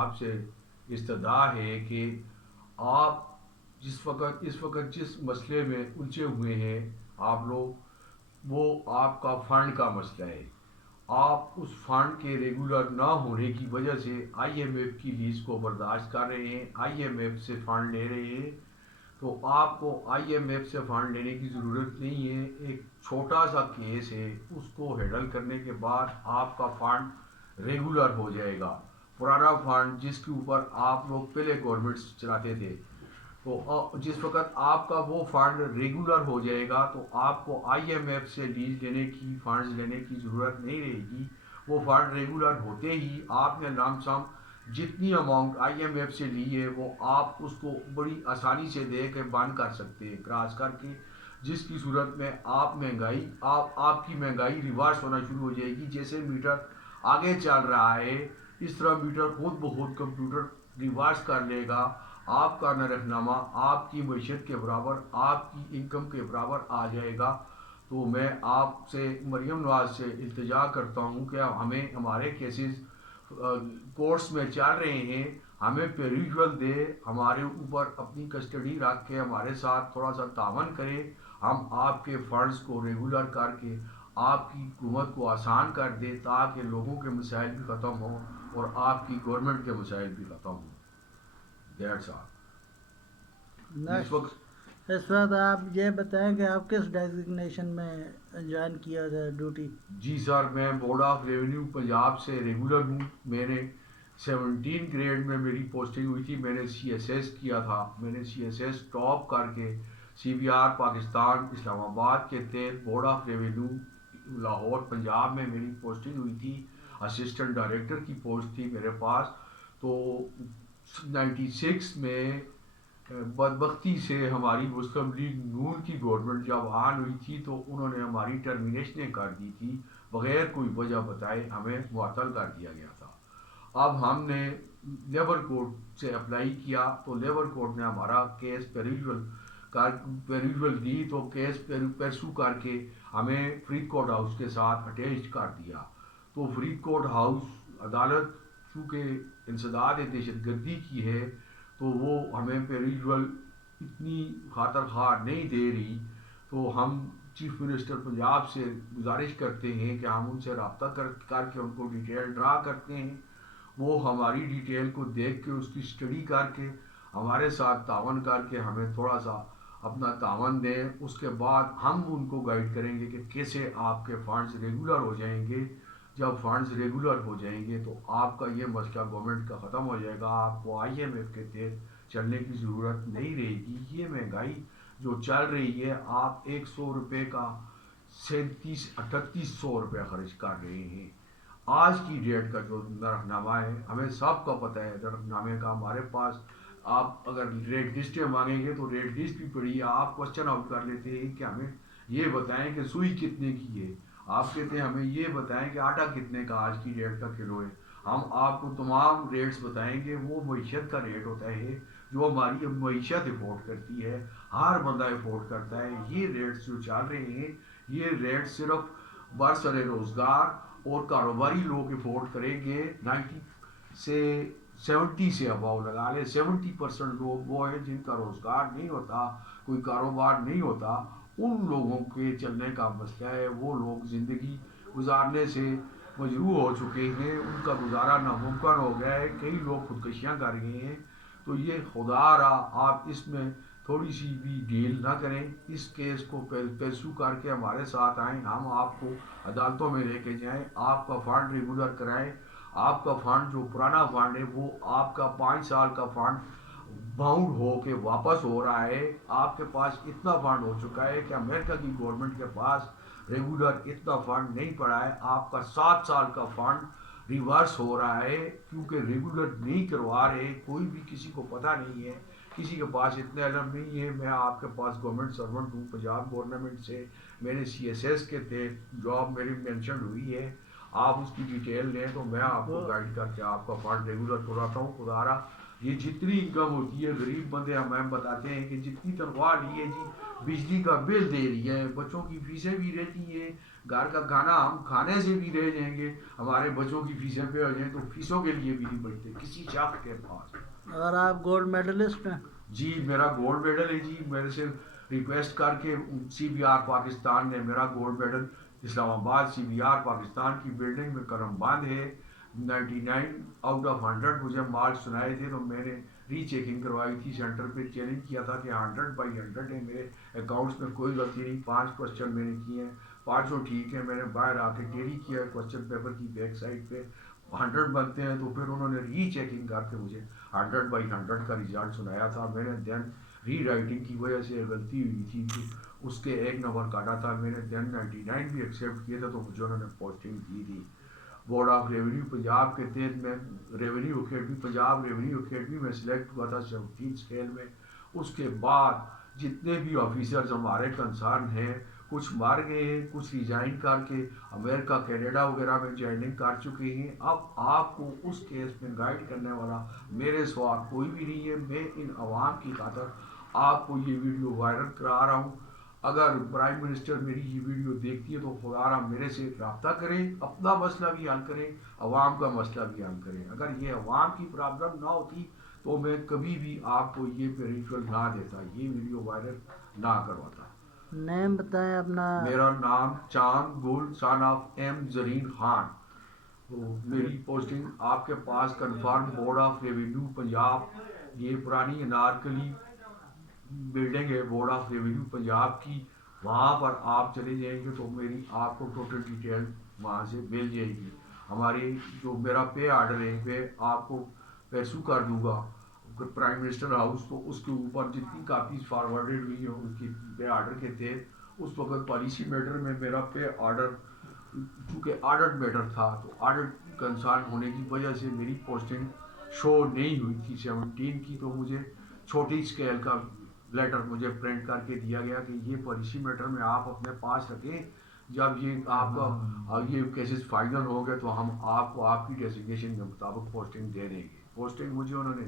آپ سے استدعا ہے کہ آپ اس وقت جس مسئلے میں الجھے ہوئے ہیں آپ لوگ، وہ آپ کا فنڈ کا مسئلہ ہے. آپ اس فنڈ کے ریگولر نہ ہونے کی وجہ سے آئی ایم ایف کی لیز کو برداشت کر رہے ہیں، آئی ایم ایف سے فنڈ لے رہے ہیں. تو آپ کو آئی ایم ایف سے فنڈ لینے کی ضرورت نہیں ہے. ایک چھوٹا سا کیس ہے، اس کو ہینڈل کرنے کے بعد آپ کا فنڈ ریگولر ہو جائے گا. پرانا فنڈ جس کے اوپر آپ لوگ پہلے گورنمنٹ چلاتے تھے، تو جس وقت آپ کا وہ فنڈ ریگولر ہو جائے گا تو آپ کو آئی ایم ایف سے لیز لینے کی، فنڈز لینے کی ضرورت نہیں رہے گی. وہ فنڈ ریگولر ہوتے ہی آپ نے لم سم جتنی اماؤنٹ آئی ایم ایف سے لی ہے وہ آپ اس کو بڑی آسانی سے دے کے بند کر سکتے ہیں کراس کر کے، جس کی صورت میں آپ کی مہنگائی ریورس ہونا شروع ہو جائے گی. جیسے میٹر آگے چل رہا ہے اس طرح میٹر خود بخود کمپیوٹر ریورس کر لے گا. آپ کا نرخ نامہ آپ کی معیشت کے برابر، آپ کی انکم کے برابر آ جائے گا. تو میں آپ سے مریم نواز سے التجا کرتا ہوں کہ ہمیں ہمارے کیسز کورٹس میں چل رہے ہیں، ہمیں پیریجول دے، ہمارے اوپر اپنی کسٹڈی رکھ کے ہمارے ساتھ تھوڑا سا تعاون کرے. ہم آپ کے فنڈز کو ریگولر کر کے آپ کی حکومت کو آسان کر دے تاکہ لوگوں کے مسائل بھی ختم ہوں اور آپ کی گورنمنٹ کے مسائل بھی ختم ہوں. That's all. اس وقت اس وقت آپ یہ بتائیں کہ آپ کس ڈیزگنیشن میں جوائن کیا تھا ڈیوٹی؟ جی سر، میں بورڈ آف ریونیو پنجاب سے ریگولر ہوں. میں نے 17 گریڈ میں میری پوسٹنگ ہوئی تھی. میں نے سی ایس ایس کیا تھا. میں نے سی ایس ایس ٹاپ کر کے سی بی آر پاکستان اسلام آباد کے تحت board of revenue Lahore Punjab میں میری پوسٹنگ ہوئی تھی. اسسٹنٹ ڈائریکٹر کی پوسٹ تھی میرے پاس. تو 96 میں بدبختی سے ہماری مسلم لیگ نون کی گورنمنٹ جب آن ہوئی تھی تو انہوں نے ہماری ٹرمینیشنیں کر دی تھی، بغیر کوئی وجہ بتائے ہمیں معطل کر دیا گیا تھا. اب ہم نے لیبر کورٹ سے اپلائی کیا تو لیبر کورٹ نے ہمارا کیس پیریجول دی تو کیس پرسو کر کے ہمیں فرید کورٹ ہاؤس کے ساتھ اٹیچ کر دیا. تو فرید کورٹ ہاؤس عدالت چونکہ انسداد دہشت گردی کی ہے تو وہ ہمیں پیریجول اتنی خاطر خواہ نہیں دے رہی. تو ہم چیف منسٹر پنجاب سے گزارش کرتے ہیں کہ ہم ان سے رابطہ کر کے ان کو ڈیٹیل ڈرا کرتے ہیں. وہ ہماری ڈیٹیل کو دیکھ کے اس کی اسٹڈی کر کے ہمارے ساتھ تعاون کر کے ہمیں تھوڑا سا اپنا تعاون دیں. اس کے بعد ہم ان کو گائیڈ کریں گے کہ کیسے آپ کے فنڈز ریگولر ہو جائیں گے. جب فنڈز ریگولر ہو جائیں گے تو آپ کا یہ مسئلہ گورنمنٹ کا ختم ہو جائے گا. آپ کو آئی ایم ایف کے تحت چلنے کی ضرورت نہیں رہے گی. یہ مہنگائی جو چل رہی ہے، آپ 100 روپے کا 3700-3800 روپے خرچ کر رہے ہیں. آج کی ڈیٹ کا جو نرخ نامہ ہے ہمیں سب کا پتہ ہے. نرخ نامے کا ہمارے پاس، آپ اگر ریٹ لسٹیں مانگیں گے تو ریٹ لسٹ بھی پڑی ہے. آپ کوشچن آؤٹ کر لیتے ہیں کہ ہمیں یہ بتائیں کہ سوئی کتنے کی ہے. آپ کہتے ہیں ہمیں یہ بتائیں کہ آٹا کتنے کا آج کی ڈیٹ کا کلو ہے. ہم آپ کو تمام ریٹس بتائیں گے. وہ معیشت کا ریٹ ہوتا ہے جو ہماری معیشت افورڈ کرتی ہے، ہر بندہ افورڈ کرتا ہے. یہ ریٹس جو چل رہے ہیں یہ ریٹ صرف برسر روزگار اور کاروباری لوگ افورڈ کریں گے. 70 سے اباؤ لگا لیں، 70% لوگ وہ ہیں جن کا روزگار نہیں ہوتا، کوئی کاروبار نہیں ہوتا. ان لوگوں کے چلنے کا مسئلہ ہے. وہ لوگ زندگی گزارنے سے مجروح ہو چکے ہیں، ان کا گزارا ناممکن ہو گیا ہے. کئی لوگ خودکشیاں کر رہے ہیں. تو یہ خدا را آپ اس میں تھوڑی سی بھی ڈیل نہ کریں. اس کیس کو پرسو کر کے ہمارے ساتھ آئیں، ہم آپ کو عدالتوں میں لے کے جائیں، آپ کا فنڈ ریگولر کرائیں. آپ کا فنڈ جو پرانا فنڈ ہے وہ آپ کا 5 سال کا فنڈ باؤنڈ ہو کے واپس ہو رہا ہے. آپ کے پاس اتنا فنڈ ہو چکا ہے کہ امریکہ کی گورنمنٹ کے پاس ریگولر اتنا فنڈ نہیں پڑا ہے. آپ کا 7 سال کا فنڈ ریورس ہو رہا ہے کیونکہ ریگولر نہیں کروا رہے. کوئی بھی کسی کو پتہ نہیں ہے، کسی کے پاس اتنا علم نہیں ہے. میں آپ کے پاس گورنمنٹ سرونٹ ہوں پنجاب گورنمنٹ سے. میں نے سی ایس ایس کے تحت جاب میری مینشنڈ ہوئی ہے. آپ اس کی ڈیٹیل لیں تو میں آپ کو گائیڈ کر کے آپ کا فنڈ ریگولر کراتا ہوں. خدا را یہ جتنی انکم ہوتی ہے غریب بندے ہمیں بتاتے ہیں کہ جتنی تنخواہ لی ہے جی بجلی کا بل دے رہی ہے، بچوں کی فیسیں بھی رہتی ہیں، گھر کا کھانا ہم کھانے سے بھی رہ جائیں گے, ہمارے بچوں کی فیسیں پہ ہو جائیں تو فیسوں کے لیے بھی نہیں بچتے کسی شخص کے پاس. اور آپ گولڈ میڈلسٹ ہیں؟ جی میرا گولڈ میڈل ہے جی, میرے سے ریکویسٹ کر کے سی بی آر پاکستان نے میرا گولڈ میڈل اسلام آباد سی بی آر پاکستان کی بلڈنگ میں کرم بند ہے 99 آؤٹ آف 100 مجھے مارکس سنائے تھے, تو میں نے ری چیکنگ کروائی تھی سینٹر پہ, چیلنج کیا تھا کہ 100/100 ہے, میرے اکاؤنٹس میں کوئی غلطی نہیں, 5 کوشچن میں نے کیے ہیں, 500 ٹھیک ہے. میں نے باہر آ کے ٹیلی کیا کوشچن پیپر کی بیک سائڈ پہ 100 بنتے ہیں, تو پھر انہوں نے ری چیکنگ کر کے مجھے 100/100 کا رزلٹ سنایا تھا. میں نے دین ری رائٹنگ کی وجہ سے غلطی ہوئی تھی تو اس کے 1 نمبر کاٹا تھا, میں نے دین 99 بھی ایکسیپٹ کیے تھے, تو مجھے انہوں نے پوسٹنگ دی تھی بورڈ آف ریونیو پنجاب کے تحت. میں revenue academy Punjab revenue academy میں سلیکٹ ہوا تھا 17 اسکیل میں. اس کے بعد جتنے بھی آفیسرز ہمارے کنسرن ہیں, کچھ مر گئے ہیں, کچھ ریزائن کر کے امریکہ کینیڈا وغیرہ میں جوائننگ کر چکے ہیں. اب آپ کو اس کیس میں گائیڈ کرنے والا میرے سوا کوئی بھی نہیں ہے. میں ان عوام کی خاطر آپ کو یہ ویڈیو وائرل کرا رہا ہوں. اگر پرائم منسٹر میری یہ ویڈیو دیکھتی ہے تو خدا میرے سے رابطہ کریں, اپنا مسئلہ بھی حل کریں, عوام کا مسئلہ بھی حل کریں. اگر یہ عوام کی پرابلم نہ ہوتی تو میں کبھی بھی آپ کو یہ پیریفل نہ دیتا, یہ ویڈیو وائرل نہ کرواتا. نیم بتائیں اپنا. میرا نام Chand Gul son of M Zarin Khan. تو میری پوسٹنگ آپ کے پاس confirm board of revenue Punjab, یہ پرانی انارکلی بلڈنگ ہے بورڈ آف ریونیو پنجاب کی, وہاں پر آپ چلے جائیں گے تو میری آپ کو ٹوٹل ڈیٹیل وہاں سے مل جائے گی. ہماری جو میرا پے آرڈر ہے پہ آپ کو پیسو کر دوں گا پرائم منسٹر ہاؤس, تو اس کے اوپر جتنی کاپیز فارورڈڈ ہوئی ہیں ان کی پے آرڈر کے تحت, اس وقت پالیسی میٹر میں میرا پے آرڈر چونکہ آڈٹ میٹر تھا تو آڈٹ کنسرن ہونے کی وجہ سے میری پوسٹنگ شو نہیں ہوئی تھی 17 کی. تو مجھے چھوٹی اسکیل کا لیٹر مجھے پرنٹ کر کے دیا گیا کہ یہ پالیسی میٹر میں آپ اپنے پاس رکھیں, جب یہ آپ کا یہ کیسز فائنل ہو گئے تو ہم آپ کو آپ کی ڈیزگنیشن کے مطابق پوسٹنگ دے دیں گے. پوسٹنگ مجھے انہوں نے